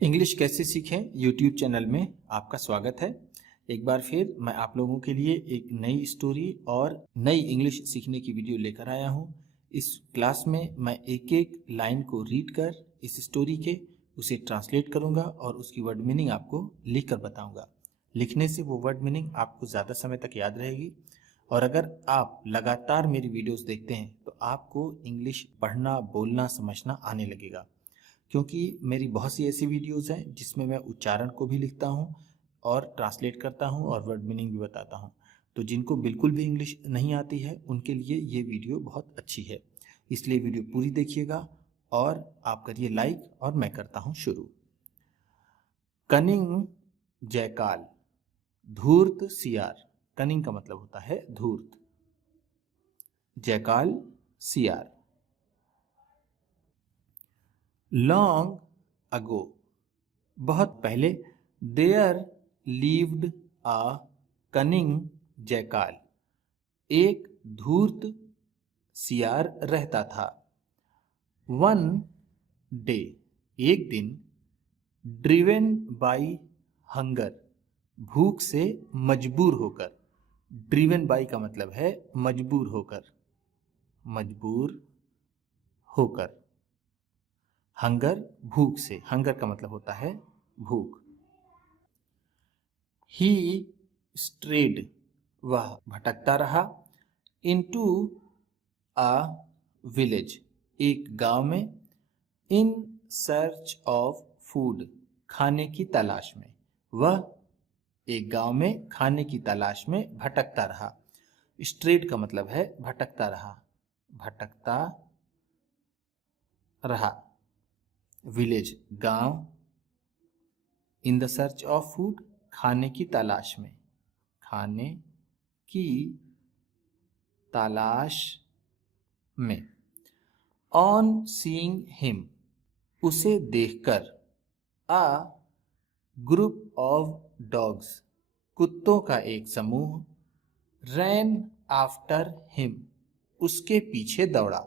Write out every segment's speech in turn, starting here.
English कैसे सीखें YouTube channel में आपका स्वागत है। एक बार फिर मैं आप लोगों के लिए एक नई स्टोरी और नई इंग्लिश सीखने की वीडियो लेकर आया हूँ। इस क्लास में मैं एक एक लाइन को रीड कर इस स्टोरी के उसे ट्रांसलेट करूँगा और उसकी वर्ड मीनिंग आपको लिख कर बताऊँगा। लिखने से वो वर्ड मीनिंग आपको ज़्यादा समय तक याद रहेगी और अगर आप लगातार मेरी वीडियोस देखते हैं तो आपको इंग्लिश पढ़ना, बोलना, समझना आने लगेगा। क्योंकि मेरी बहुत सी ऐसी वीडियोस हैं जिसमें मैं उच्चारण को भी लिखता हूँ और ट्रांसलेट करता हूँ और वर्ड मीनिंग भी बताता हूँ। तो जिनको बिल्कुल भी इंग्लिश नहीं आती है उनके लिए ये वीडियो बहुत अच्छी है, इसलिए वीडियो पूरी देखिएगा और आप करिए लाइक और मैं करता हूँ शुरू। कनिंग जयकाल, धूर्त सियार। कनिंग का मतलब होता है धूर्त, जयकाल सियार। लॉन्ग अगो, बहुत पहले, देयर लीव्ड अ कनिंग जयकाल, एक धूर्त सियार रहता था। वन डे, एक दिन, ड्रिवेन बाई हंगर, भूख से मजबूर होकर। ड्रिवेन बाई का मतलब है मजबूर होकर, मजबूर होकर। हंगर भूख से, हंगर का मतलब होता है भूख। ही स्ट्रेड, वह भटकता रहा। इनटू अ विलेज, एक गांव में। इन सर्च ऑफ फूड, खाने की तलाश में। वह एक गांव में खाने की तलाश में भटकता रहा। स्ट्रेड का मतलब है भटकता रहा, भटकता रहा। विलेज गांव, in the search of food खाने की तलाश में, खाने की तलाश में। ऑन सीइंग हिम, उसे देखकर। अ ग्रुप ऑफ डॉग्स, कुत्तों का एक समूह। रैन आफ्टर हिम, उसके पीछे दौड़ा।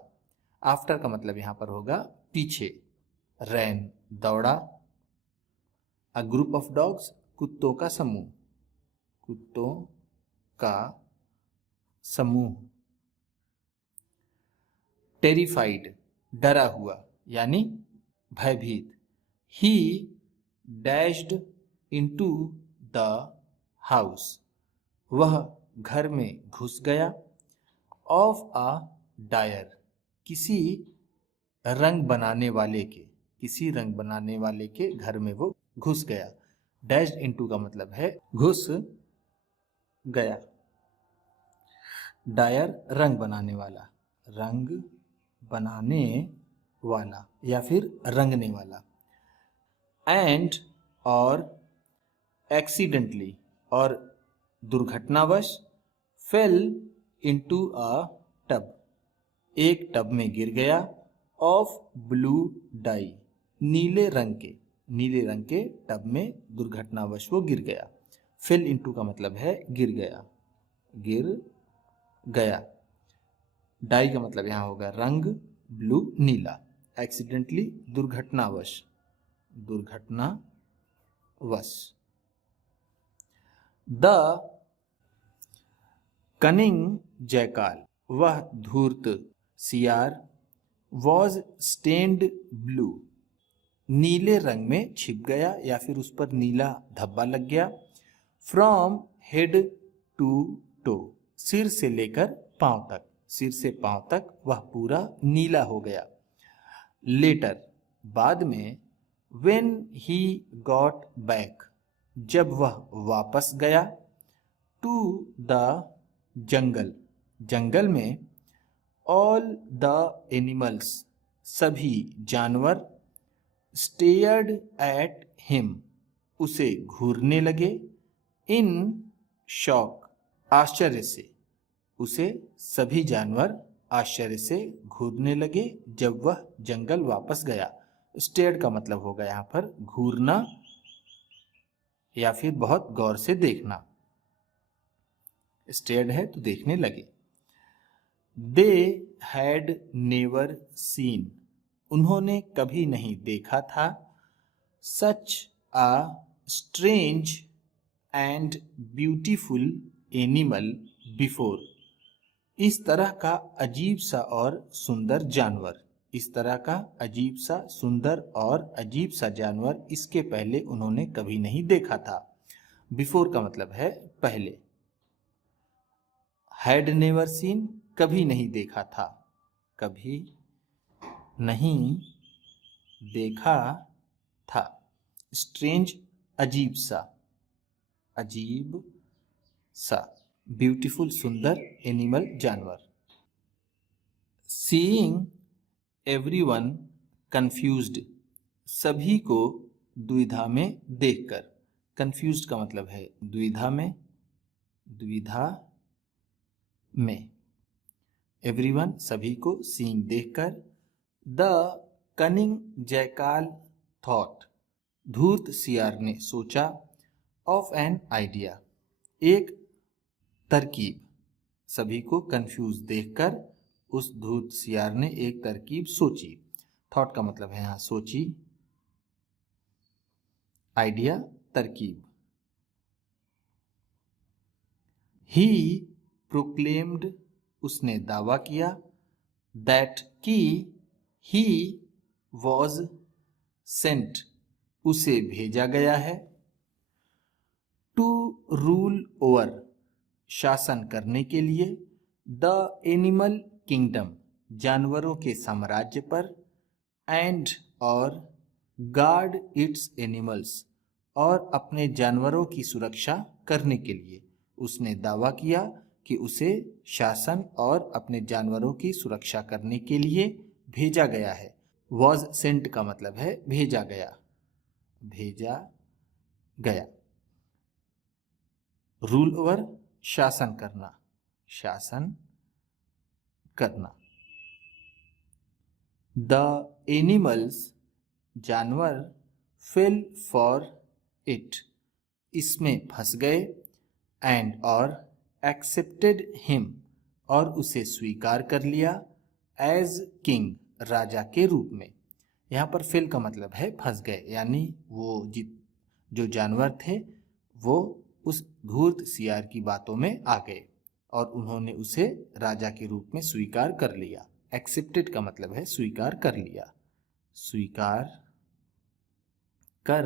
आफ्टर का मतलब यहां पर होगा पीछे। रैन दौड़ा। अ ग्रुप ऑफ डॉग्स, कुत्तों का समूह, कुत्तों का समूह। टेरिफाइड, डरा हुआ यानी भयभीत। ही डैश्ड इनटू द हाउस, वह घर में घुस गया। ऑफ अ डायर, किसी रंग बनाने वाले के, किसी रंग बनाने वाले के घर में वो घुस गया। डैश्ड इनटू का मतलब है घुस गया। डायर रंग बनाने वाला, रंग बनाने वाला या फिर रंगने वाला। एंड और एक्सीडेंटली और दुर्घटनावश। फेल इनटू अ टब, एक टब में गिर गया। ऑफ ब्लू डाई, नीले रंग के, नीले रंग के टब में दुर्घटनावश वो गिर गया। फेल इनटू का मतलब है गिर गया, गिर गया। डाई का मतलब यहां होगा रंग, ब्लू नीला। एक्सीडेंटली दुर्घटनावश, दुर्घटनावश। द कनिंग जयकाल, वह धूर्त सियार। वॉज स्टेन्ड ब्लू, नीले रंग में छिप गया या फिर उस पर नीला धब्बा लग गया। फ्रॉम हेड टू टो, सिर से लेकर पांव तक, सिर से पांव तक वह पूरा नीला हो गया। लेटर, बाद में। व्हेन ही गॉट बैक, जब वह वापस गया। टू द जंगल, जंगल में। ऑल द एनिमल्स, सभी जानवर। स्टेयर्ड एट हिम, उसे घूरने लगे। इन शॉक, आश्चर्य से, उसे सभी जानवर आश्चर्य से घूरने लगे जब वह जंगल वापस गया। स्टेयर्ड का मतलब होगा यहां पर घूरना या फिर बहुत गौर से देखना। स्टेयर्ड है तो देखने लगे। दे हैड नेवर सीन, उन्होंने कभी नहीं देखा था। Such a strange and beautiful animal before. इस तरह का अजीब सा और सुंदर जानवर, इस तरह का अजीब सा सुंदर और अजीब सा जानवर इसके पहले उन्होंने कभी नहीं देखा था। बिफोर का मतलब है पहले। हैड नेवर सीन, कभी नहीं देखा था, कभी नहीं देखा था। स्ट्रेंज, अजीब सा, अजीब सा। ब्यूटीफुल, सुंदर। एनिमल, जानवर। सीइंग एवरीवन कंफ्यूज्ड, सभी को दुविधा में देखकर। कंफ्यूज्ड का मतलब है दुविधा में, दुविधा में। एवरीवन, सभी को। सीइंग, देखकर। द कनिंग जैकाल थॉट, धूर्त सियार ने सोचा। ऑफ एन आइडिया, एक तरकीब। सभी को कंफ्यूज देखकर उस धूर्त सियार ने एक तरकीब सोची। थॉट का मतलब है यहाँ सोची, आइडिया, तरकीब। ही प्रोक्लेम्ड, उसने दावा किया। दैट कि ही वॉज सेंट, उसे भेजा गया है। टू रूल ओवर, शासन करने के लिए। द एनिमल किंगडम, जानवरों के साम्राज्य पर। एंड, और। गार्ड इट्स एनिमल्स, और अपने जानवरों की सुरक्षा करने के लिए। उसने दावा किया कि उसे शासन और अपने जानवरों की सुरक्षा करने के लिए भेजा गया है। वॉज सेंट का मतलब है भेजा गया, भेजा गया। रूल ओवर, शासन करना, शासन करना। द एनिमल्स, जानवर। फेल फॉर इट, इसमें फंस गए। एंड, और। एक्सेप्टेड हिम, और उसे स्वीकार कर लिया। एज किंग, राजा के रूप में। यहाँ पर फेल का मतलब है फंस गए, यानी वो जो जानवर थे वो उस धूर्त सियार की बातों में आ गए और उन्होंने उसे राजा के रूप में स्वीकार कर लिया। एक्सेप्टेड का मतलब है स्वीकार कर लिया, स्वीकार कर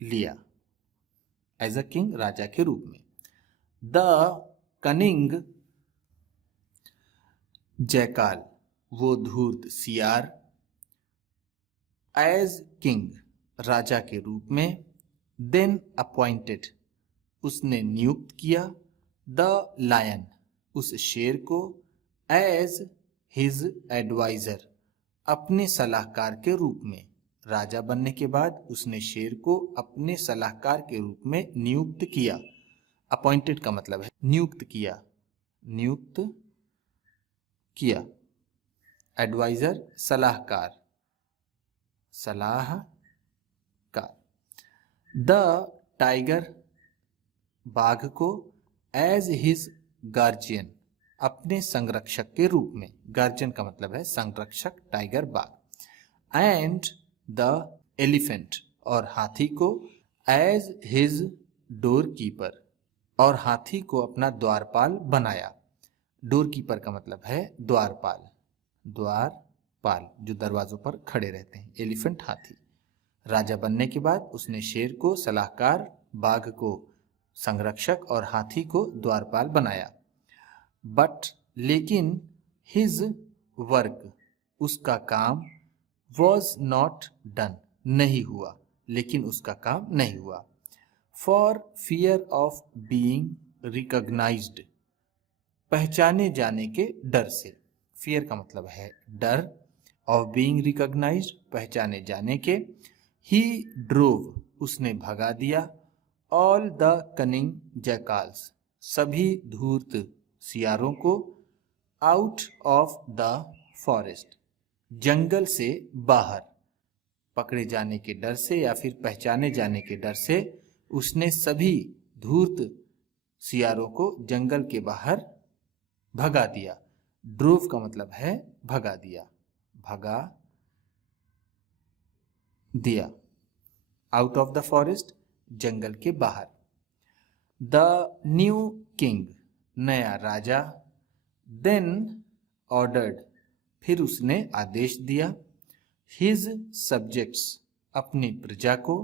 लिया। एज अ किंग, राजा के रूप में। द कनिंग जैकाल, वो धूर्त सियार। एज किंग, राजा के रूप में। देन अपॉइंटेड, उसने नियुक्त किया। द लायन, उस शेर को। एज हिज एडवाइजर, अपने सलाहकार के रूप में। राजा बनने के बाद उसने शेर को अपने सलाहकार के रूप में नियुक्त किया। अपॉइंटेड का मतलब है नियुक्त किया, नियुक्त किया। एडवाइजर, सलाहकार, सलाहकार। द टाइगर, बाघ को। एज हिज गार्जियन, अपने संरक्षक के रूप में। गार्जियन का मतलब है संरक्षक, टाइगर, बाघ। एंड द एलिफेंट, और हाथी को। एज हिज डोर कीपर, और हाथी को अपना द्वारपाल बनाया। डोर कीपर का मतलब है द्वारपाल, द्वारपाल जो दरवाजों पर खड़े रहते हैं। एलिफेंट, हाथी। राजा बनने के बाद उसने शेर को सलाहकार, बाघ को संरक्षक और हाथी को द्वारपाल बनाया। बट, लेकिन। हिज वर्क, उसका काम। वॉज नॉट डन, नहीं हुआ, लेकिन उसका काम नहीं हुआ। For fear of being recognised, पहचाने जाने के डर से। फियर का मतलब है डर। ऑफ बीइंग रिकॉग्नाइज्ड, पहचाने जाने के। ही ड्रोव, उसने भगा दिया। ऑल द कनिंग जैकाल्स, सभी धूर्त सियारों को। आउट ऑफ द फॉरेस्ट, जंगल से बाहर। पकड़े जाने के डर से या फिर पहचाने जाने के डर से उसने सभी धूर्त सियारों को जंगल के बाहर भगा दिया। ड्रोव का मतलब है भगा दिया, भगा दिया। आउट ऑफ द फॉरेस्ट, जंगल के बाहर। द न्यू किंग, नया राजा। देन ऑर्डर्ड, फिर उसने आदेश दिया। हिज सब्जेक्ट्स, अपनी प्रजा को।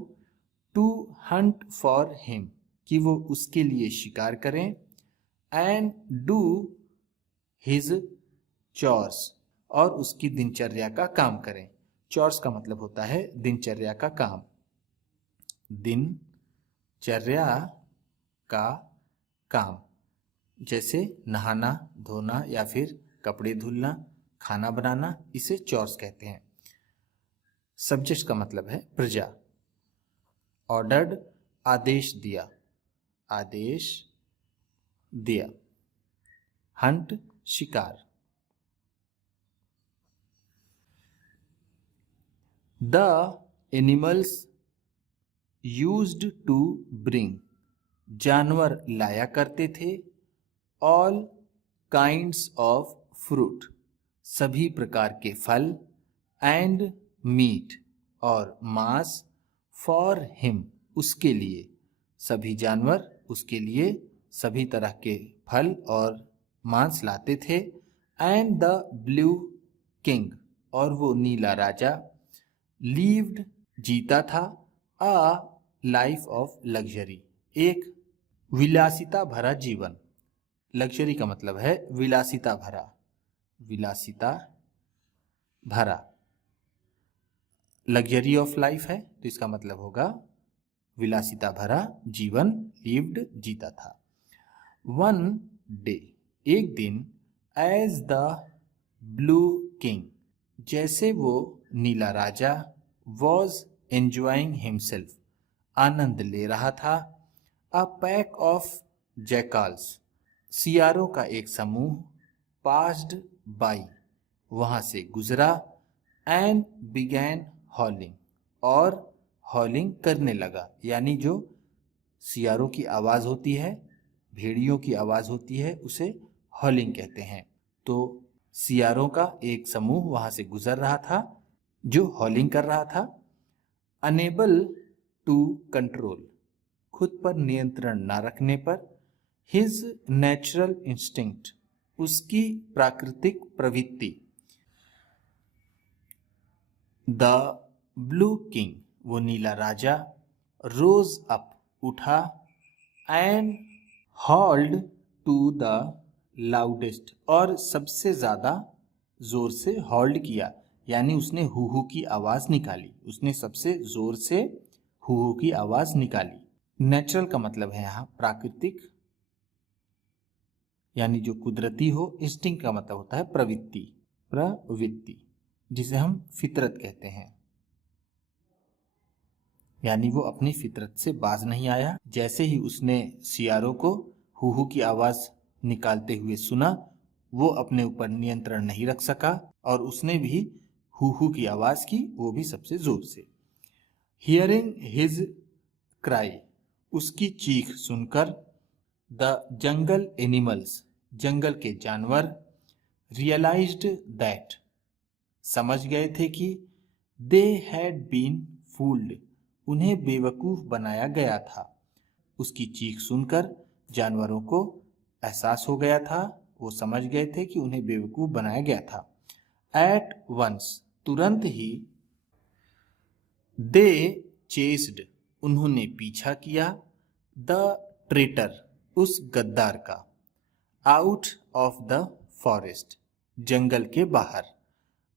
टू हंट फॉर हिम, कि वो उसके लिए शिकार करें। एंड डू हिज चॉर्स, और उसकी दिनचर्या का काम करें। चॉर्स का मतलब होता है दिनचर्या का काम। दिनचर्या का काम, जैसे नहाना धोना या फिर कपड़े धुलना, खाना बनाना, इसे चॉर्स कहते हैं। सब्जेक्ट का मतलब है प्रजा। ऑर्डर्ड, आदेश दिया, आदेश दिया। हंट, शिकार। The animals used to bring, जानवर लाया करते थे। ऑल काइंड्स ऑफ फ्रूट, सभी प्रकार के फल। एंड मीट, और मांस। फॉर हिम, उसके लिए, सभी जानवर उसके लिए सभी तरह के फल और मांस लाते थे। एंड द ब्लू किंग, और वो नीला राजा। लीव्ड, जीता था। अ लाइफ ऑफ लग्जरी, एक विलासिता भरा जीवन। लग्जरी का मतलब है विलासिता भरा, विलासिता भरा। लग्जरी ऑफ लाइफ है तो इसका मतलब होगा विलासिता भरा जीवन। लिव्ड, जीता था। वन डे, एक दिन। एज द ब्लू किंग, जैसे वो नीला राजा। वॉज एंजॉइंग हिमसेल्फ, आनंद ले रहा था। अ पैक ऑफ जैकाल्स, सियारों का एक समूह। पास्ड बाई, वहां से गुजरा। एंड बिगैन हॉलिंग, और हॉलिंग करने लगा, यानी जो सियारों की आवाज होती है, भेड़ियों की आवाज होती है, उसे हॉलिंग कहते हैं। तो सियारों का एक समूह वहां से गुजर रहा था जो हॉलिंग कर रहा था। अनेबल टू कंट्रोल, खुद पर नियंत्रण ना रखने पर। हिज नेचुरल इंस्टिंक्ट, उसकी प्राकृतिक प्रवृत्ति। द ब्लू किंग, वो नीला राजा। रोज अप, उठा। And hold to the loudest, और सबसे ज्यादा जोर से हॉल्ड किया, यानी उसने हु हु की आवाज निकाली। उसने सबसे जोर से हु हु की आवाज निकाली। नेचुरल का मतलब है यहाँ प्राकृतिक, यानी जो कुदरती हो। इंस्टिंक्ट का मतलब होता है प्रवृत्ति, प्रवृत्ति, जिसे हम फितरत कहते हैं। यानी वो अपनी फितरत से बाज नहीं आया। जैसे ही उसने सियारों को हु हु की आवाज निकालते हुए सुना, वो अपने ऊपर नियंत्रण नहीं रख सका और उसने भी हु हु की आवाज की, वो भी सबसे जोर से। हियरिंग हिज क्राई, उसकी चीख सुनकर। द जंगल एनिमल्स, जंगल के जानवर। रियलाइज्ड दैट, समझ गए थे कि। दे हैड बीन फूल्ड, उन्हें बेवकूफ बनाया गया था। उसकी चीख सुनकर जानवरों को एहसास हो गया था, वो समझ गए थे कि उन्हें बेवकूफ बनाया गया था। एट वंस, तुरंत ही। दे चेस्ड, उन्होंने पीछा किया। द ट्रेटर, उस गद्दार का। आउट ऑफ द फॉरेस्ट, जंगल के बाहर।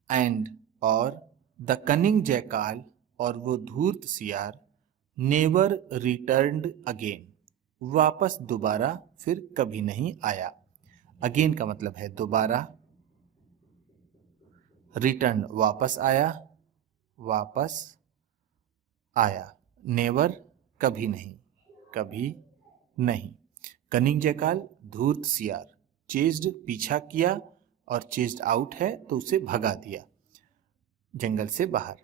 एंड, और। द कनिंग जैकाल, और वो धूर्त सियार। नेवर रिटर्न्ड अगेन, वापस दोबारा फिर कभी नहीं आया। अगेन का मतलब है दोबारा। रिटर्न, वापस आया, वापस आया। नेवर, कभी नहीं, कभी नहीं। कनिंग जैकाल, धूर्त सियार। चेस्ड, पीछा किया, और चेस्ड आउट है तो उसे भगा दिया जंगल से बाहर।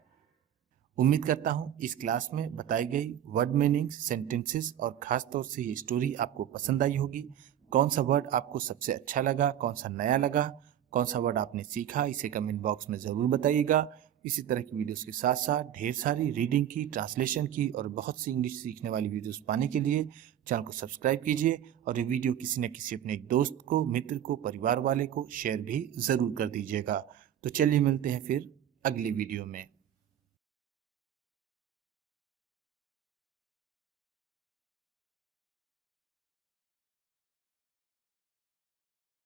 उम्मीद करता हूँ इस क्लास में बताई गई वर्ड मीनिंग्स, सेंटेंसेस और खास तौर से ये स्टोरी आपको पसंद आई होगी। कौन सा वर्ड आपको सबसे अच्छा लगा, कौन सा नया लगा, कौन सा वर्ड आपने सीखा, इसे कमेंट बॉक्स में ज़रूर बताइएगा। इसी तरह की वीडियोस के साथ साथ ढेर सारी रीडिंग की, ट्रांसलेशन की और बहुत सी इंग्लिश सीखने वाली वीडियोस पाने के लिए चैनल को सब्सक्राइब कीजिए और ये वीडियो किसी न किसी अपने एक दोस्त को, मित्र को, परिवार वाले को शेयर भी ज़रूर कर दीजिएगा। तो चलिए मिलते हैं फिर अगली वीडियो में।